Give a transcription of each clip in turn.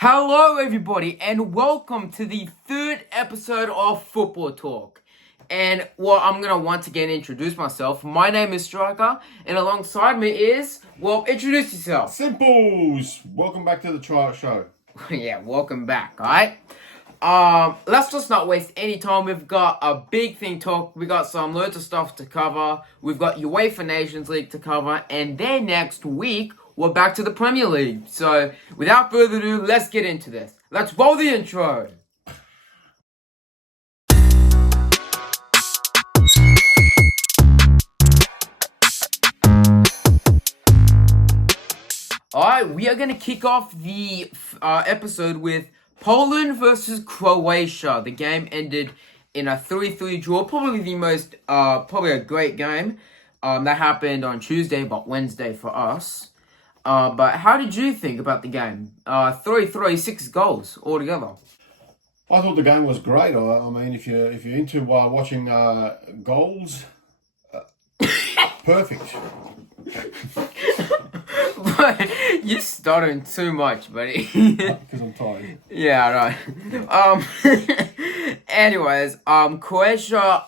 Hello, everybody, and welcome to the third episode of Football Talk. And I'm gonna once again introduce myself. My name is Striker, and alongside me is, introduce yourself. Simples! Welcome back to the Try It Show. Yeah, welcome back, alright? Let's just not waste any time. We've got a big thing talk. We got loads of stuff to cover. We've got UEFA Nations League to cover, and then next week we're back to the Premier League. So, without further ado, let's get into this. Let's roll the intro. Alright, we are going to kick off the episode with Poland versus Croatia. The game ended in a 3-3 draw. Probably the most, probably a great game. That happened on Tuesday, but Wednesday for us. But how did you think about the game? 3-3, 6 goals altogether. I thought the game was great. I mean, if you're into watching goals, perfect. But you're stuttering too much, buddy. Because I'm tired. Yeah, right. Anyways, Croatia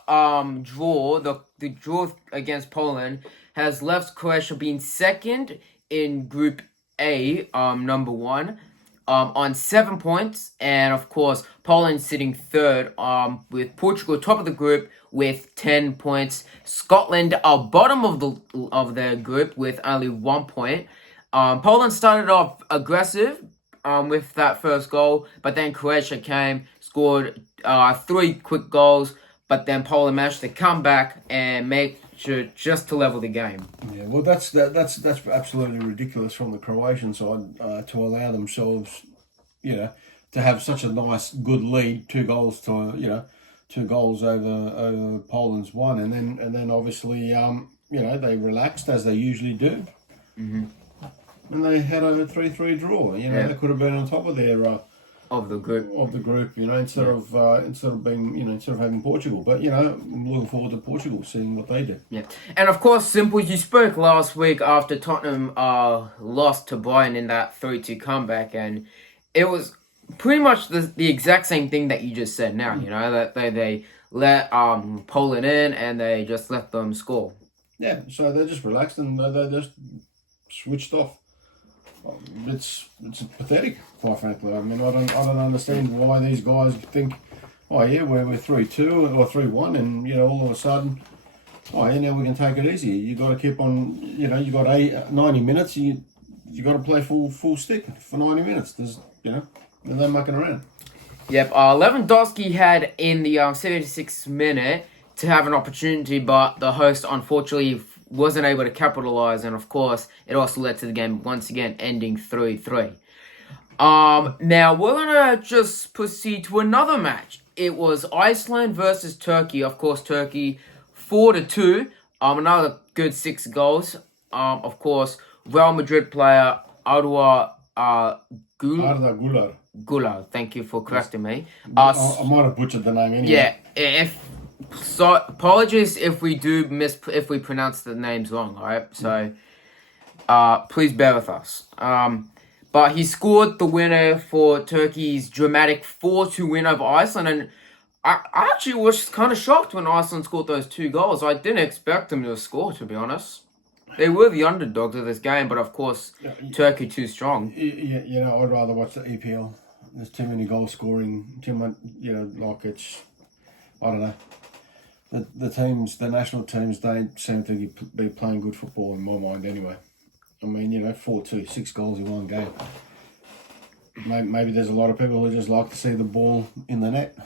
draw the draw against Poland has left Croatia being second in Group A, number 1, on 7 points, and of course Poland sitting third, with Portugal top of the group with 10 points. Scotland are bottom of their group with only 1 point. Poland started off aggressive with that first goal, but then Croatia came, scored 3 quick goals, but then Poland managed to come back and make sure just to level the game. Yeah, well, that's absolutely ridiculous from the Croatian side to allow themselves, to have such a nice, good lead, 2 goals to 2 goals over Poland's one, and then obviously they relaxed as they usually do. Mm-hmm. And they had a 3-3 draw. They could have been on top of their of the group. Instead of having Portugal. But I'm looking forward to Portugal, seeing what they do. Yeah, and of course, Simple, you spoke last week after Tottenham lost to Bayern in that 3-2 comeback, and it was pretty much the exact same thing that you just said. Now, that they let Poland in and they just let them score. Yeah, so they just relaxed and they just switched off. It's pathetic, quite frankly. I mean, I don't understand why these guys think, oh yeah, we're 3-2 or 3-1, and all of a sudden, oh yeah, now we can take it easy. You got to keep on, you got 90 minutes. You got to play full stick for 90 minutes. There's, they're not mucking around. Yep, Lewandowski had in the 76th minute to have an opportunity, but the host unfortunately wasn't able to capitalize, and of course, it also led to the game once again ending 3-3. Now we're gonna just proceed to another match. It was Iceland versus Turkey. Of course, Turkey 4-2. Another good 6 goals. Of course, Real Madrid player Arda Güler. Thank you for correcting me. I might have butchered the name anyway. Yeah, So apologies if we if we pronounce the names wrong, alright? So please bear with us. But he scored the winner for Turkey's dramatic 4-2 win over Iceland, and I actually was kind of shocked when Iceland scored those 2 goals. I didn't expect them to score, to be honest. They were the underdogs of this game, but of course, Turkey too strong. I'd rather watch the EPL. There's too many goal scoring, too much, it's, I don't know. The national teams don't seem to be playing good football in my mind anyway. I mean, 4-2, 6 goals in one game. Maybe there's a lot of people who just like to see the ball in the net.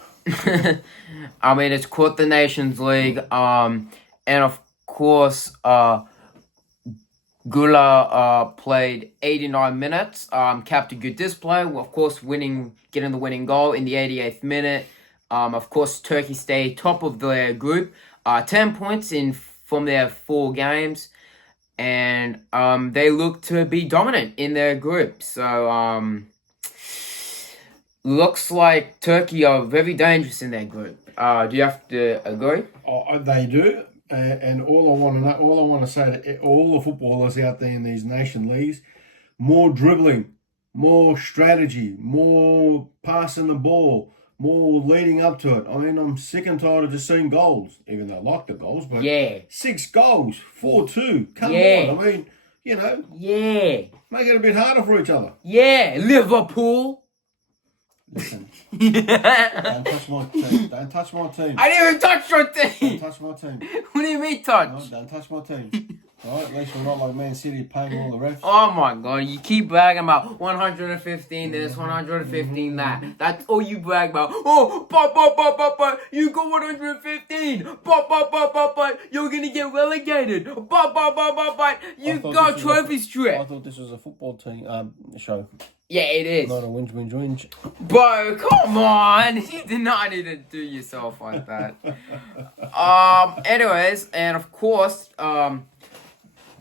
I mean, it's called the Nations League, and of course, Gula played 89 minutes, capped a good display, of course, getting the winning goal in the 88th minute. Of course, Turkey stayed top of their group, 10 points from their 4 games, and they look to be dominant in their group. So, looks like Turkey are very dangerous in their group. Do you have to agree? They do, and all I want to say to all the footballers out there in these nation leagues, more dribbling, more strategy, more passing the ball, more leading up to it. I mean, I'm sick and tired of just seeing goals, even though I like the goals, but Yeah. 6 goals, 4-2. Come Yeah. on. I mean, you know, Yeah. make it a bit harder for each other. Yeah. Liverpool. Listen, I don't touch my team. Don't touch my team. didn't even touch your Don't team. touch my team. What do you mean No, touch? don't touch my team. Alright, at least we're not like Man City paying all the refs. Oh my god, you keep bragging about 115 this, 115 that. That's all you brag about. Oh, but, you got 115. But, you're gonna get relegated. But, you got trophy I strip. thought this was a football team show, Yeah, it is. not a whinge. Bro, come on. You did not need to do yourself like that. Anyways, and of course,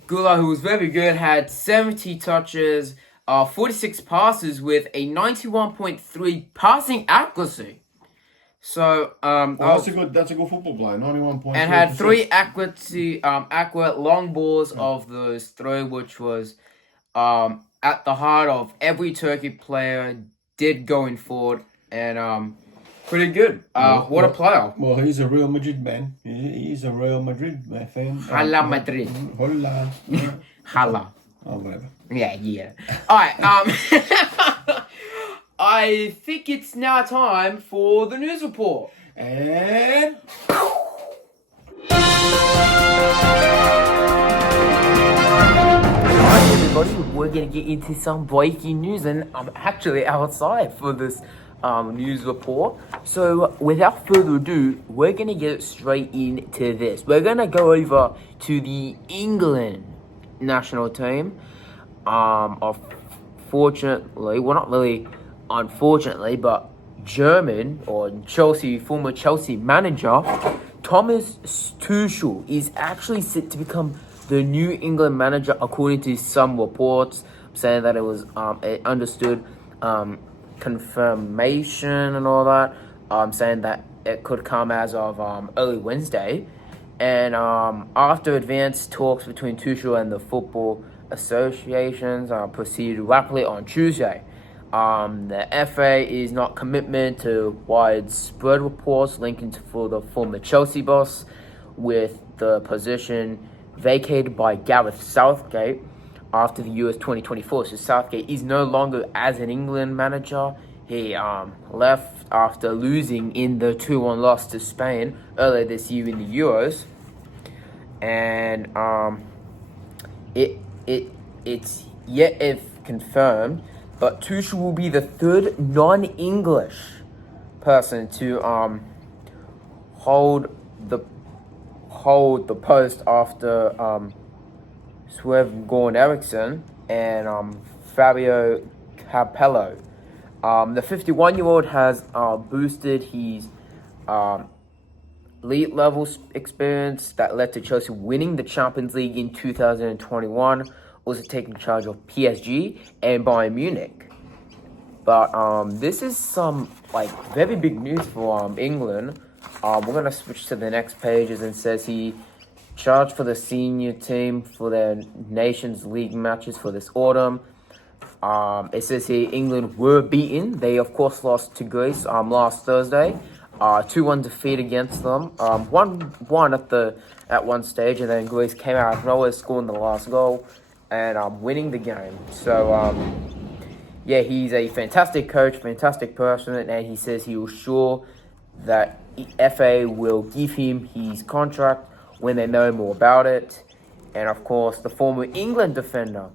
Gula, who was very good, had 70 touches, 46 passes with a 91.3 passing accuracy. So, That's a good football player. 91.3%. and had 3 accurate long balls of those 3, which was at the heart of every Turkey player did going forward, and pretty good. What a player! Well, he's a Real Madrid man. He's a Real Madrid fan. Hala Madrid. Hola. Hala. Oh, whatever. Yeah. Alright, I think it's now time for the news report. And Alright, everybody, we're gonna get into some breaking news, and I'm actually outside for this news report. So, without further ado, we're gonna get straight into this. We're gonna go over to the England national team. Unfortunately, well, not really unfortunately, but German or former Chelsea manager Thomas Tuchel is actually set to become the new England manager, according to some reports saying that it was understood confirmation and all that, saying that it could come as of early Wednesday. And after advanced talks between Tuchel and the football associations proceeded rapidly on Tuesday. The FA is not commitment to widespread reports linking for the former Chelsea boss, with the position vacated by Gareth Southgate after the US 2024. So Southgate is no longer as an England manager. He left after losing in the 2-1 loss to Spain earlier this year in the Euros. And it's yet if confirmed, but Tuchel will be the 3rd non-English person to hold the post after Sven Eriksson and Fabio Capello. The 51-year-old has boosted his elite level experience that led to Chelsea winning the Champions League in 2021, also taking charge of PSG and Bayern Munich. But this is some very big news for England. We're gonna switch to the next pages, and says he charged for the senior team for their Nations League matches for this autumn. It says here England were beaten. They of course lost to Greece last Thursday. 2-1 defeat against them. 1-1 at one stage, and then Greece came out of nowhere, scoring the last goal and winning the game. So yeah, he's a fantastic coach, fantastic person, and he says he was sure that FA will give him his contract when they know more about it. And of course, the former England defender,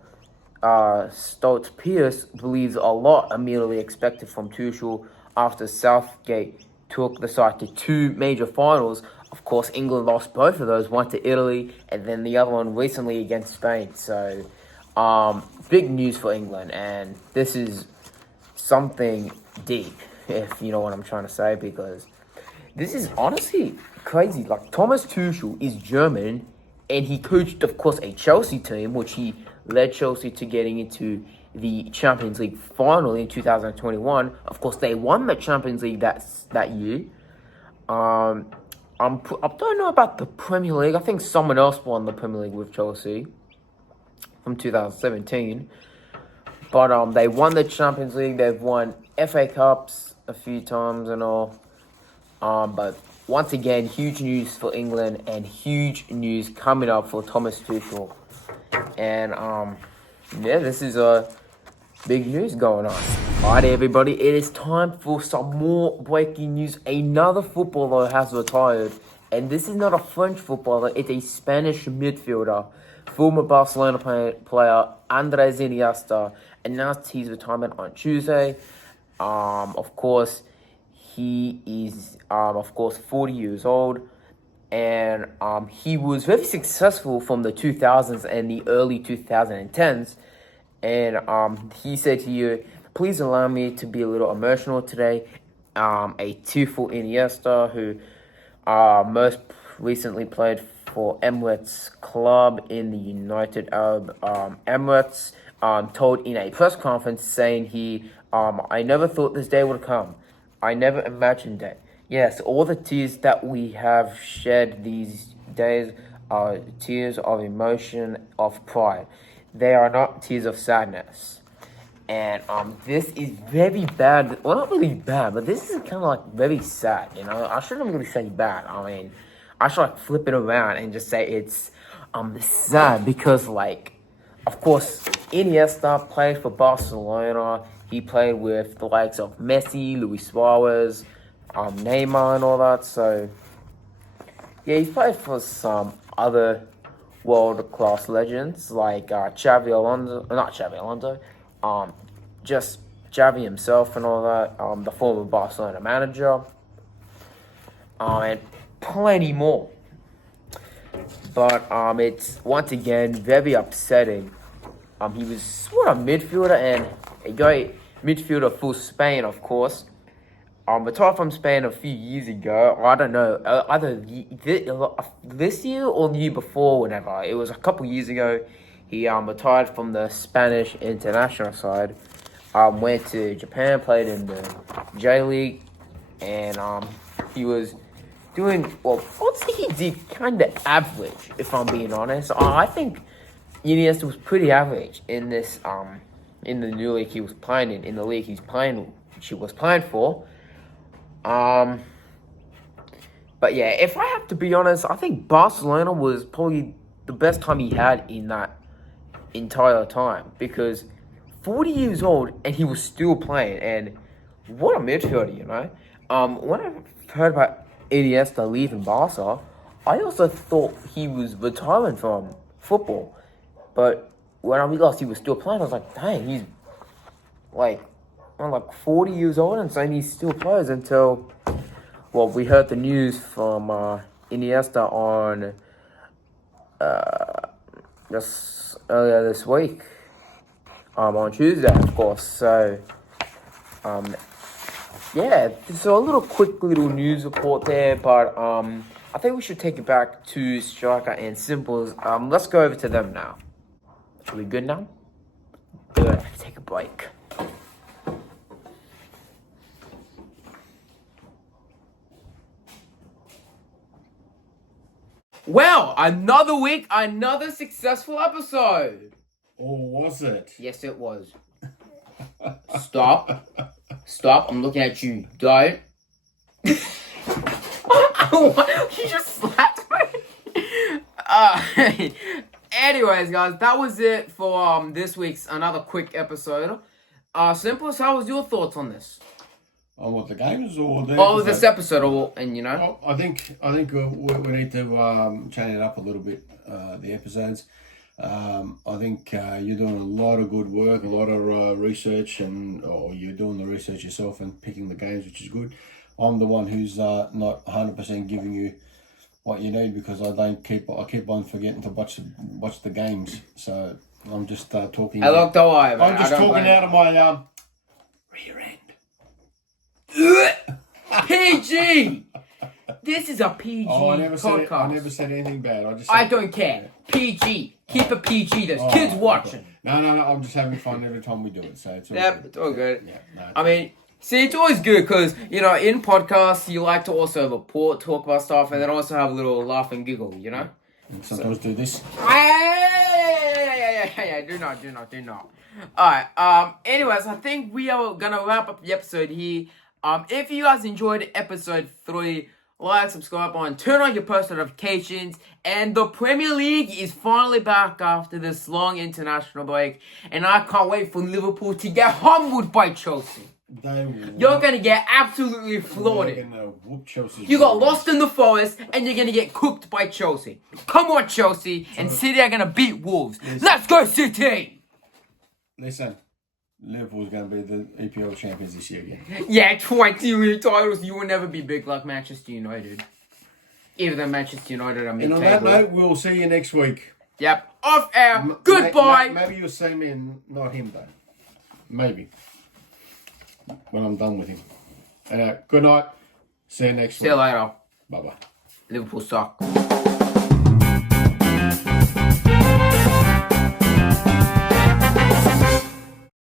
Stoltz Pearce, believes a lot immediately expected from Tuchel after Southgate took the side to 2 major finals. Of course, England lost both of those, one to Italy and then the other one recently against Spain. So, big news for England, and this is something deep, if you know what I'm trying to say, because this is honestly crazy. Thomas Tuchel is German, and he coached, of course, a Chelsea team, which he led Chelsea to getting into the Champions League final in 2021. Of course, they won the Champions League that year. I don't know about the Premier League. I think someone else won the Premier League with Chelsea from 2017. But they won the Champions League. They've won FA Cups a few times and all. But once again, huge news for England and huge news coming up for Thomas Tuchel. And yeah, this is big news going on. Alright, everybody, it is time for some more breaking news. Another footballer has retired, and this is not a French footballer, it's a Spanish midfielder. Former Barcelona player Andres Iniesta announced his retirement on Tuesday. Of course, he is 40 years old, and he was very successful from the 2000s and the early 2010s. And he said to you, please allow me to be a little emotional today. A tearful Iniesta, who most recently played for Emirates Club in the United Arab Emirates, told in a press conference saying I never thought this day would come. I never imagined it. Yes, all the tears that we have shed these days are tears of emotion, of pride. They are not tears of sadness. And this is very bad. Well, not really bad, but this is kind of like very sad, you know? I shouldn't really say bad. I mean, I should like flip it around and just say it's sad because, like, of course, Iniesta played for Barcelona. He played with the likes of Messi, Luis Suarez, Neymar and all that. So, yeah, he's played for some other world-class legends like Xavi Alonso, not Xavi Alonso, just Xavi himself and all that, the former Barcelona manager, and plenty more. But it's once again very upsetting. He was sort of midfielder and a great midfielder for Spain, of course. Retired from Spain a few years ago. I don't know, either this year or the year before, whatever. It was a couple years ago. He retired from the Spanish international side. Went to Japan, played in the J League, and he was doing well. I'd say he did kind of average, if I'm being honest. I think Iniesta was pretty average in this in the new league he was playing in the league she was playing for. But yeah, if I have to be honest, I think Barcelona was probably the best time he had in that entire time, because 40 years old and he was still playing, and what a midfielder, you know. When I heard about Iniesta leaving Barca, I also thought he was retiring from football, but when I realized he was still playing, I was like, dang, he's like 40 years old and saying he still plays until, well, we heard the news from Iniesta on just earlier this week, on Tuesday, of course. So, yeah, so a quick little news report there, but I think we should take it back to Striker and Simples. Let's go over to them now. Are we good now? Good. Take a break. Well, another week, another successful episode. Or was it? Yes, it was. Stop. Stop. I'm looking at you. Don't. You just slapped me. Anyways, guys, that was it for this week's another quick episode. Simplest, how was your thoughts on this? On what, the games or the episode? This episode, and you know. I think we need to change it up a little bit. The episodes. I think you're doing a lot of good work, a lot of research, or you're doing the research yourself and picking the games, which is good. I'm the one who's not 100% giving you what you need, because I keep on forgetting to watch the games. So I'm just talking. Hey, look, don't worry, I'm just talking out of my rear end. PG. This is a PG podcast. I never said anything bad. I don't care. PG. Keep it PG. There's kids watching. No. I'm just having fun every time we do it. So it's all good. It's all good. Yeah. No, I mean, see, it's always good because, you know, in podcasts, you like to also report, talk about stuff, and then also have a little laugh and giggle, you know? And sometimes do this. Yeah, do not. Alright, anyways, I think we are gonna wrap up the episode here. If you guys enjoyed episode 3, like, subscribe on, turn on your post notifications, and the Premier League is finally back after this long international break, and I can't wait for Liverpool to get humbled by Chelsea. You're gonna get absolutely slaughtered. You got lost in the forest, and you're gonna get cooked by Chelsea. Come on, Chelsea, and City are gonna beat Wolves. Let's go, City! Listen, Liverpool's going to be the EPL champions this year again. Yeah, 20 league titles. You will never be big like Manchester United. Even though Manchester United are mid-table. And on that note, we'll see you next week. Yep. Off air. Goodbye. Maybe you'll see me and not him, though. Maybe. When I'm done with him. Good night. See you next week. See you later. Bye-bye. Liverpool suck.